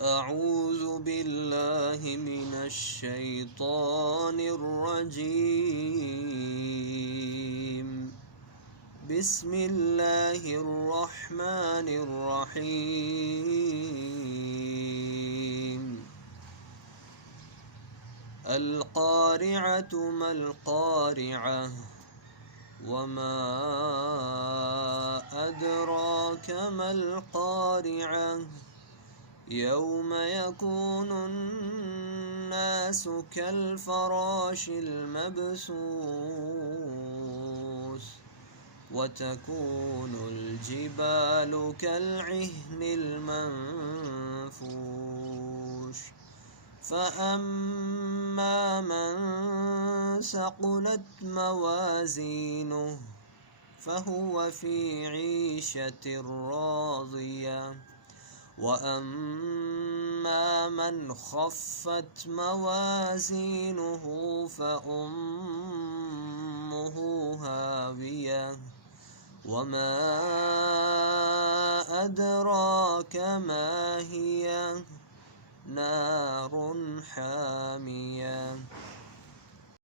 أعوذ بالله من الشيطان الرجيم. بسم الله الرحمن الرحيم. القارعة ما القارعة وما أدراك ما القارعة يوم يكون الناس كالفراش المبثوث وتكون الجبال كالعهن المنفوش فأما من ثقلت موازينه فهو في عيشة راضية وأما من خفت موازينه فأمه هاوية وما أدراك ما هي نار حامية